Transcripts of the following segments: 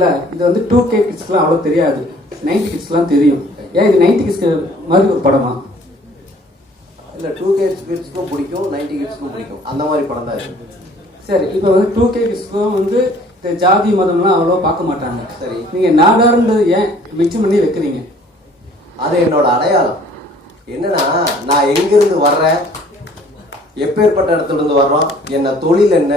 சரிங்களா இது வந்து டூ கே கிட்ஸ்க்குலாம் அவ்வளோ தெரியாது. நைன்டி கிட்ஸ்க்குலாம் தெரியும். ஏன் இது நைன்டி கிட்ஸ்க்கு மாதிரி ஒரு படமா? இல்ல டூ கே கிட்ஸ்க்கும் பிடிக்கும் நைன்டி கிட்ஸ்க்கும் பிடிக்கும். அந்த மாதிரி படம் தான் இது சரி இப்போ வந்து டூ கே கிட்ஸ்க்கும் வந்து இந்த ஜாதி மதம்லாம் அவ்வளோ பார்க்க மாட்டாங்க. சரி. நீங்கள் நாடார்ன்றது ஏன் மிக்ஸ் பண்ணி வைக்கிறீங்க? அது என்னோட அடையாளம். என்னன்னா நான் எங்கிருந்து வர்றேன்? எப்பேற்பட்ட இடத்துல இருந்து வர்றோம்? என்ன தொழில் என்ன?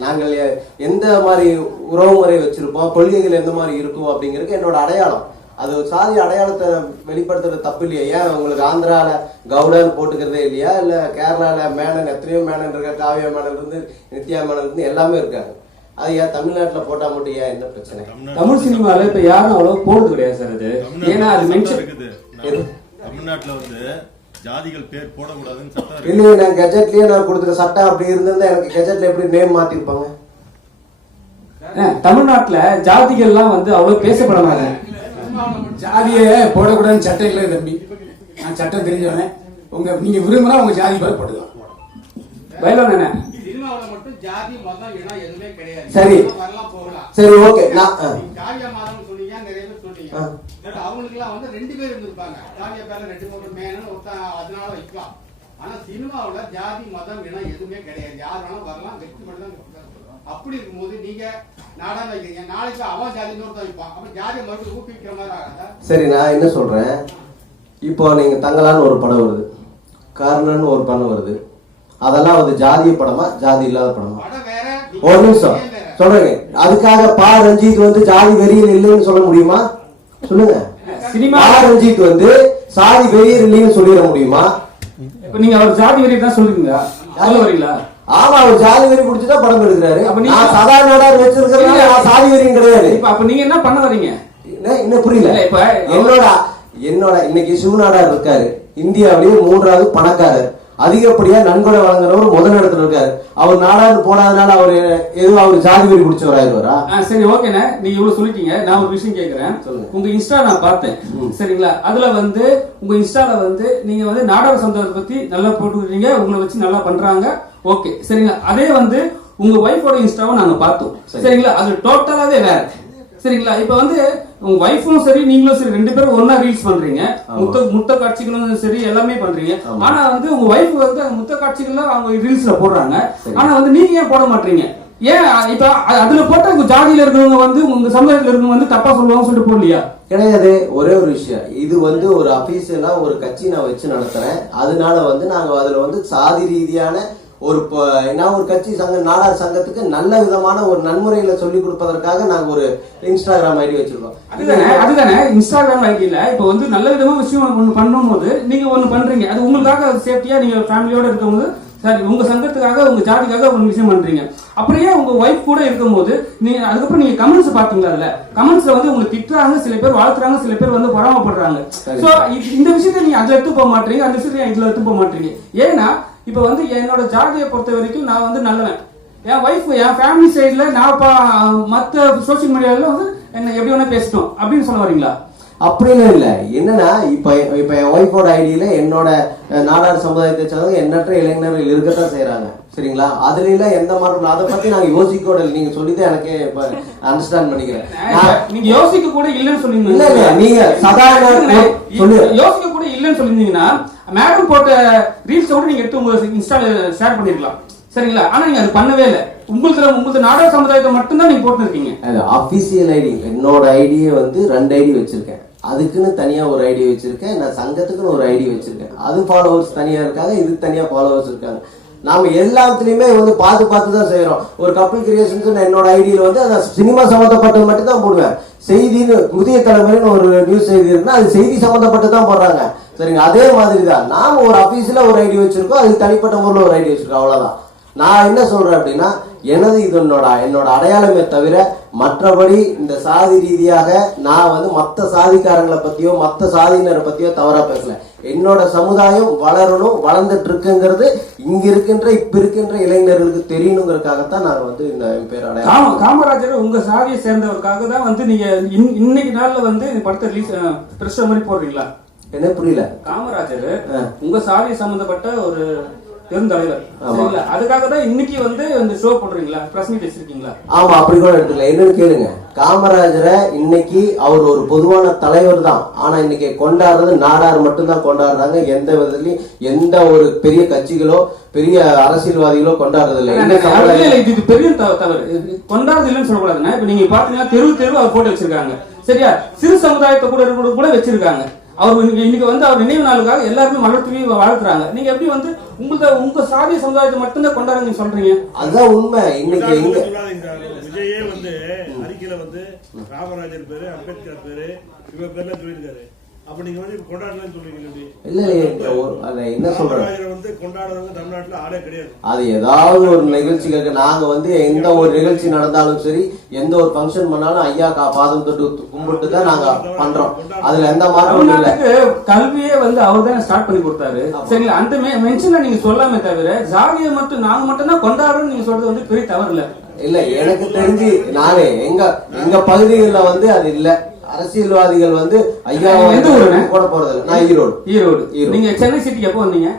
நாங்கள் எ- எந்த மாதிரி உறவு முறை வச்சிருப்போம்? கொள்கைகள் எந்த மாதிரி இருக்கும் அப்படிங்கிறது என்னோட அடையாளம். அது ஒரு சாதி அடையாளத்தை வெளிப்படுத்துறது தப்பு இல்லையா? ஏன் உங்களுக்கு ஆந்திரால கவுடன் போட்டுக்கிறதே இல்லையா? இல்ல கேரளால மேனன் எத்தனையோ மேனன் இருக்க காவியா மேனன் இருந்து நித்யா மேனன் இருந்து எல்லாமே இருக்காங்க. அது ஏன் தமிழ்நாட்டுல போட்டா மட்டும் ஏன் என்ன பிரச்சனை? தமிழ் சினிமாவில் இப்போ யாரும் அவ்வளோ போடுறது கிடையாது சார் அது. ஏன்னா அது மென்ஷன்? தமிழ்நாட்டுல வந்து ஜாதிகள் பேர் போடக்கூடாதுன்னு சட்டம் இல்லையே நான் கெஜெட்லயே நான் கொடுத்துற சட்டம் அப்படி இருந்திருந்தா எனக்கு கெஜெட்ல எப்படி நேம் மாத்திருப்பாங்க? தமிழ்நாட்டில் ஜாதிகள்லாம் வந்து அவ்வளோ பேசப்பட மாட்டாங்க ஜாதியை போடக்கூடாதுன்னு சட்டம் இல்லை தம்பி. நான் சட்டம் தெரிஞ்சவன். உங்க நீங்க விரும்பினா உங்க ஜாதி பேர் போட்டுக்கலாம் வயலோன் என்ன? சரி. வரலாம் போகலாம். சரி ஓகே நான் ஆ. நீங்க காவியா மாதம் சொன்னீங்க நிறைய பேர் சொன்னீங்க ஆ. பட் ரெண்டு பேர் இருந்திருப்பாங்க. காவியா பேர்ல ரெண்டு மூணு மேனன் ஒருத்தன் அதனால வைக்கலாம். ஆனா சினிமாவுல ஜாதி மதம் இனம் எதுவுமே கிடையாது. யார் வேணாலும் வரலாம் வெற்றி மட்டும். அப்படி இருக்கும்போது நீங்க நாடா வைக்கிறீங்க. நாளைக்கு அவன் ஜாதி ஒருத்தன் வைப்பான். அப்ப ஜாதியை மறுபடியும் ஊக்குவிக்கிற மாதிரி ஆகாதா? சரி நான் என்ன சொல்றேன்? இப்போ நீங்க தங்கலான்னு ஒரு படம் வருது. கர்ணன் ஒரு படம் வருது. அதெல்லாம் வந்து ஜாதிய படமா ஜாதி இல்லாத படமா? ஒரு நிமிஷம்? சொல்றேங்க அதுக்காக பா ரஞ்சித் வந்து ஜாதி வெறியில் இல்லைன்னு சொல்ல முடியுமா? சொல்லுங்க. சினிமா ரஞ்சித் வந்து சாதி வெறியர் இல்லைன்னு சொல்லிட முடியுமா? இப்போ நீங்க அவர் ஜாதி வரி தான் சொல்லுவீங்களா சொல்ல வரீங்களா? ஆமா அவர் ஜாதி வெறி பிடிச்சுதான் படம் எடுக்கிறாரு. அப்ப நீங்க- சதா நாடார் வச்சிருக்கிறதுனால நான் சாதி வெறியும் கிடையாது. இப்போ அப்போ நீங்க என்ன பண்ண வரீங்க? என்ன புரியல. இப்ப என்னோட என்னோட இன்னைக்கு சிவநாடார் இருக்காரு. இந்தியாவிலேயே மூன்றாவது பணக்காரர். அதிகப்படியா நன்கொடை வழங்குறவர் முதல் இடத்துல இருக்காரு. அவர் நாடாரு போனாதனால அவர் எதுவும் அவர் ஜாதி வெறி பிடிச்சவர் ஆயிடுவாரா சரி ஓகேண்ணே. நீங்க இவ்வளவு சொல்லிட்டீங்க. நான் ஒரு விஷயம் சொல்லுங்க. உங்க இன்ஸ்டா நான் பார்த்தேன். சரிங்களா? அதுல வந்து உங்க இன்ஸ்டால வந்து நீங்க வந்து நாடக சமுதாயத்தை பத்தி நல்லா போட்டுக்கிறீங்க. உங்களை வச்சு நல்லா பண்றாங்க. ஓகே. சரிங்களா? அதே வந்து உங்க ஒய்ஃபோட இன்ஸ்டாவும் நாங்க பார்த்தோம். சரி. சரிங்களா? அது டோட்டலாவே வேற. சரிங்களா? இப்ப வந்து உங்க ஒய்ஃபும் சரி நீங்களும் சரி ரெண்டு பேரும் ஒண்ணா ரீல்ஸ் பண்றீங்க. முத்த முத்த காட்சிகளும் சரி எல்லாமே பண்றீங்க. ஆனா வந்து உங்க ஒய்ஃப் வந்து முத்த காட்சிகள்ல அவங்க ரீல்ஸ்ல போடுறாங்க. ஆனா வந்து நீங்க ஏன் போட மாட்டீங்க? ஏன் இப்ப அதுல போட்ட உங்க ஜாதியில இருக்கிறவங்க வந்து உங்க சமுதாயத்துல இருக்கிறவங்க வந்து தப்பா சொல்லுவாங்க சொல்லிட்டு போடலையா? கிடையாது. ஒரே ஒரு விஷயம். இது வந்து ஒரு அபிஷியலா ஒரு கட்சி நான் வச்சு நடத்துறேன். அதனால வந்து நாங்க அதுல வந்து சாதி ரீதியான ஒரு நான் ஒரு கட்சி சங்க நாடார் சங்கத்துக்கு நல்ல விதமான ஒரு நன்முறைகளை சொல்லி கொடுப்பதற்காக நாங்க ஒரு இன்ஸ்டாகிராம் ஐடி வச்சிருக்கோம். அதுதானே அதுதானே இன்ஸ்டாகிராம் ஐடியில இப்ப வந்து நல்ல விதமா விஷயம் ஒண்ணு பண்ணும்போது நீங்க ஒண்ணு பண்றீங்க. அது உங்களுக்காக சேஃப்டியா நீங்க ஃபேமிலியோட இருக்கும்போது சரி உங்க சங்கத்துக்காக உங்க ஜாதிக்காக ஒரு விஷயம் பண்றீங்க. அப்படியே உங்க ஒய்ஃப் கூட இருக்கும்போது நீங்க அதுக்கப்புறம் நீங்க கமெண்ட்ஸ் பாத்தீங்களா அதுல கமெண்ட்ஸ்ல வந்து உங்களுக்கு திட்டுறாங்க சில பேர் வாழ்த்துறாங்க சில பேர் வந்து பொறாமப்படுறாங்க. சோ இந்த விஷயத்தை நீங்க அதுல எடுத்து போக மாட்டீங்க அந்த விஷயத்தை இதுல எடுத்து போக மாட்டீங்க. ஏன்னா இப்ப வந்து என்னோட ஜாதியை பொறுத்த வரைக்கும் நான் வந்து நல்லவன். என் ஒய்ஃப் என் ஃபேமிலி சைடுல நான் பா மத்த சோஷியல் மீடியால வந்து என்ன எப்படி வேணா பேசட்டும் அப்படின்னு சொல்ல வரீங்களா? அப்படிலாம் இல்ல. என்னன்னா இப்ப இப்ப என் ஒய்ஃபோட ஐடியில என்னோட நாடார் சமுதாயத்தை சேர்ந்தவங்க எண்ணற்ற இளைஞர்கள் இருக்கத்தான் செய்யறாங்க சரிங்களா? அதுல எல்லாம் எந்த மாற்றம் அதை பத்தி நாங்க யோசிக்க இல்லை. நீங்க சொல்லிதான் எனக்கே இப்ப அண்டர்ஸ்டாண்ட் பண்ணிக்கிறேன். நீங்க யோசிக்க கூட இல்லைன்னு இல்ல இல்ல. சொல்லிருந்தீங்க நீங்க சாதாரண சொல்லு யோசிக்க கூட இல்லைன்னு சொல்லியிருந்தீங்கன்னா மேடம் போட்ட ரீல்ஸ் கூட நீங்க எடுத்து உங்க இன்ஸ்டால ஷேர் பண்ணிருக்கலாம். சரிங்களா? ஆனா நீங்க அது பண்ணவே இல்லை. உங்களுக்கு உங்களுக்கு நாடக சமுதாயத்தை மட்டும்தான் நீங்க போட்டுருக்கீங்க. அது ஐடி என்னோட ஐடியை வந்து ரெண்டு ஐடி வச்சிருக்கேன். அதுக்குன்னு தனியா ஒரு ஐடி வச்சிருக்கேன். நான் சங்கத்துக்குன்னு ஒரு ஐடி வச்சிருக்கேன். அது ஃபாலோவர்ஸ் தனியா இருக்காங்க இது தனியா ஃபாலோவர்ஸ் இருக்காங்க. நாம எல்லாத்துலேயுமே வந்து பார்த்து பார்த்து தான் செய்கிறோம் ஒரு கப்பல் கிரியேஷன்ஸ் என்னோட ஐடியில் வந்து அந்த சினிமா சம்மந்தப்பட்டது மட்டும் தான் போடுவேன். செய்தின்னு புதிய தலைமுறைன்னு ஒரு நியூஸ் செய்தி இருக்குன்னா அது செய்தி சம்மந்தப்பட்டு தான் போடுறாங்க. சரிங்க? அதே மாதிரி தான் நாம் ஒரு அஃபீஸில் ஒரு ஐடி வச்சுருக்கோம் அது தனிப்பட்ட ஊரில் ஒரு ஐடி வச்சுருக்கோம் அவ்வளோதான் நான் என்ன சொல்றேன் அப்படின்னா எனது இது என்னோட என்னோட அடையாளமே தவிர மற்றபடி இந்த சாதி ரீதியாக நான் வந்து மற்ற சாதிக்காரங்களை பத்தியோ மற்ற சாதியினரை பத்தியோ தவறா பேசல. என்னோட சமுதாயம் வளரணும் வளர்ந்துட்டு இருக்குங்கிறது இங்க இருக்கின்ற இப்ப இருக்கின்ற இளைஞர்களுக்கு தெரியணுங்கிறதுக்காகத்தான் நாங்க வந்து இந்த பேர் அடையாளம் காம காமராஜர் உங்க சாதியை சேர்ந்தவருக்காக தான் வந்து நீங்க இன்- இன்னைக்கு நாள்ல வந்து படத்தை ரிலீஸ் பிரஷர் மாதிரி போடுறீங்களா? என்ன புரியல. காமராஜர். உங்க சாதியை சம்பந்தப்பட்ட ஒரு பெருந்தலைவர். சரிங்களா? அதுக்காக தான் இன்னைக்கு வந்து இந்த ஷோ போடுறீங்களா? பிரஸ் மீட் வச்சிருக்கீங்களா? ஆமா அப்படி கூட எடுத்துக்கலாம் என்னன்னு கேளுங்க. காமராஜரை இன்னைக்கு அவர் ஒரு பொதுவான தலைவர் தான். ஆனா இன்னைக்கு கொண்டாடுறது நாடார் மட்டும்தான் கொண்டாடுறாங்க. எந்த விதத்துலயும் எந்த ஒரு பெரிய கட்சிகளோ பெரிய அரசியல்வாதிகளோ கொண்டாடுறது இல்லை இது பெரிய தவ- தவறு. கொண்டாடுறது இல்லைன்னு சொல்லக்கூடாதுன்னா இப்ப நீங்க பாத்தீங்கன்னா தெரு தெரு அவர் போட்டு வச்சிருக்காங்க. சரியா? சிறு சமுதாயத்தை கூட இருக்கிற கூட வச்சிருக்காங்க. அவர் இன்னைக்கு இன்னைக்கு வந்து அவர் நினைவு நாளுக்காக எல்லாருமே மலர் தூவி வாழ்த்துறாங்க. நீங்க எப்படி வந்து உங்களத உங்க சாதிய சமுதாயத்தை மட்டும்தான் கொண்டாடுங்க நீங்க சொல்றீங்க? அதுதான் உண்மை. இன்னைக்கு எங்க. விஜயே வந்து அறிக்கையில வந்து ராமராஜர் பேரு அம்பேத்கர் பேரு இவங்க பேர்ல சொல்லியிருக்காரு. அப்ப நீங்க வந்து கொண்டாடலன்னு சொல்றீங்க எப்படி இல்ல இல்ல ஒரு- அதை என்ன சொல்றேன் காமராஜரை வந்து கொண்டாடுறவங்க தமிழ்நாட்டுல ஆளே கிடையாது. அது ஏதாவது ஒரு நிகழ்ச்சிகளுக்கு நாங்க வந்து எந்த ஒரு நிகழ்ச்சி நடந்தாலும் சரி எந்த ஒரு ஃபங்க்ஷன் பண்ணாலும் ஐயா பாதம் தொட்டு கும்பிட்டு தான் நாங்க பண்றோம். அதுல எந்த மாற்றமும் இல்ல. கல்வியே வந்து அவர் தான் ஸ்டார்ட் பண்ணி கொடுத்தாரு. சரிங்களா அந்த மென்ஷன்ல நீங்க சொல்லாமே தவிர ஜாதியை மட்டும் நாங்க மட்டும் தான் கொண்டாடுறோம்னு நீங்க சொல்றது வந்து பெரிய தவறு இல்ல. இல்ல எனக்கு தெரிஞ்சு நானே எங்க எங்க பகுதிகளில் வந்து அது இல்ல. அரசியல்வாதிகள் வந்து ஐயா நீங்க எந்த ஊருண்ணே? போட போறது நான் ஈரோடு ஈரோடு ஈரோடு. நீங்க சென்னை சிட்டிக்கு எப்போ வந்தீங்க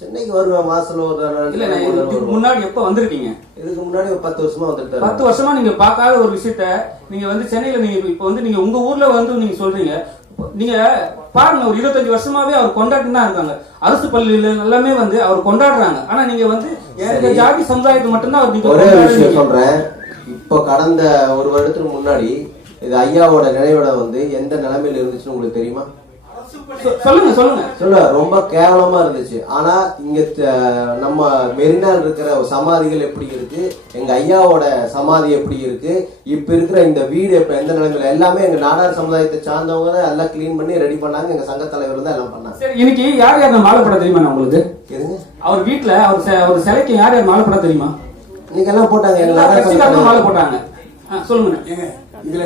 சென்னைக்கு வருவேன் மாசத்துல ஒரு இல்ல இதுக்கு. முன்னாடி எப்போ வந்திருக்கீங்க இதுக்கு முன்னாடி ஒரு பத்து வருஷமா வந்துட்டு பத்து வருஷமா நீங்க பார்க்காத ஒரு விஷயத்த நீங்க வந்து சென்னையில நீங்க இப்ப வந்து நீங்க உங்க ஊர்ல வந்து நீங்க சொல்றீங்க நீங்க பாருங்க ஒரு இருபத்தஞ்சு வருஷமாவே அவர் கொண்டாட்டு தான் இருக்காங்க அரசு பள்ளியில எல்லாமே வந்து அவர் கொண்டாடுறாங்க ஆனா நீங்க வந்து எங்க. ஜாதி சமுதாயத்தை மட்டும்தான் அவர் ஒரே விஷயம். சொல்றேன் இப்போ கடந்த ஒரு வருடத்துக்கு முன்னாடி இது ஐயாவோட நினைவிடம் வந்து எந்த நிலைமையில இருந்துச்சுன்னு உங்களுக்கு தெரியுமா? சொல்லுங்க சொல்லுங்க. சொல்ல ரொம்ப கேவலமா இருந்துச்சு. ஆனா இங்க நம்ம மெரினால் இருக்கிற சமாதிகள் எப்படி இருக்கு? எங்க ஐயாவோட சமாதி எப்படி இருக்கு? இப்ப இருக்கிற இந்த வீடு இப்ப எந்த நிலைமையில? எல்லாமே எங்க நாடார் சமுதாயத்தை சார்ந்தவங்க தான் எல்லாம் க்ளீன் பண்ணி ரெடி பண்ணாங்க. எங்க சங்க தலைவர் தான் எல்லாம் பண்ணாங்க. சரி இன்னைக்கு யார் யார் மாலை போட தெரியுமா உங்களுக்கு? அவர் வீட்டுல அவர் செ- அவர் சிலைக்கு யார் யார் மாலை போட தெரியுமா? இன்னைக்கு எல்லாம் போட்டாங்க எங்க எல்லா நாடார் சங்க கட்சிக்காரங்களும் மாலை. போட்டாங்க. சொல்லுங்க. இதுல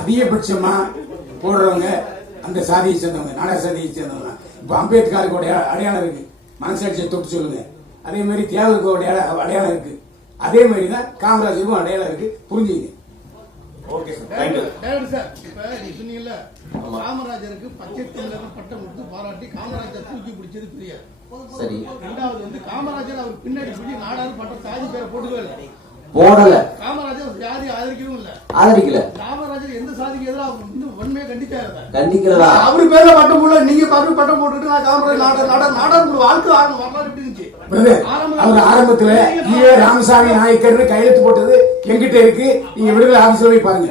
அதிகபட்சமா போடுறவங்க அந்த சாதியை சேர்ந்தவங்க நாடக சாதியை சேர்ந்தவங்க. இப்ப அம்பேத்கருக்கு ஒரு அடையாளம் இருக்கு. மனசாட்சியை தொட்டு சொல்லுங்க. அதே மாதிரி தியாகருக்கு ஒரு அடையாளம் இருக்கு. அதே மாதிரி தான் காமராஜருக்கும் அடையாளம் இருக்கு. புரிஞ்சுங்க டேவிட் சார். இப்ப நீ சொன்னீங்கல்ல காமராஜருக்கு பச்சை தமிழர் பட்டம் கொடுத்து பாராட்டி காமராஜர் தூக்கி பிடிச்சது பெரியார். சரி. ரெண்டாவது வந்து காமராஜர் அவர் பின்னாடி பிடி நாடாரு பட்டம் சாதி பேரை போட்டுக்கவே இல்லை. போடல ஆதரிக்கல. கண்டிக்கிறதா அவரு பேர்ல பட்டம் போடல நீங்க அவரு பட்டம் போட்டுட்டு நான் நாடார் நாடார் ஒரு வாழ்க்கை வரலாறு எப்படி இருந்துச்சு? அவர் ஆரம்பத்துல ஈவே ராமசாமி நாயக்கர்னு கையெழுத்து போட்டது எங்கிட்ட இருக்கு. நீங்க விடுதலை ஆபீஸ்ல போய் பாருங்க.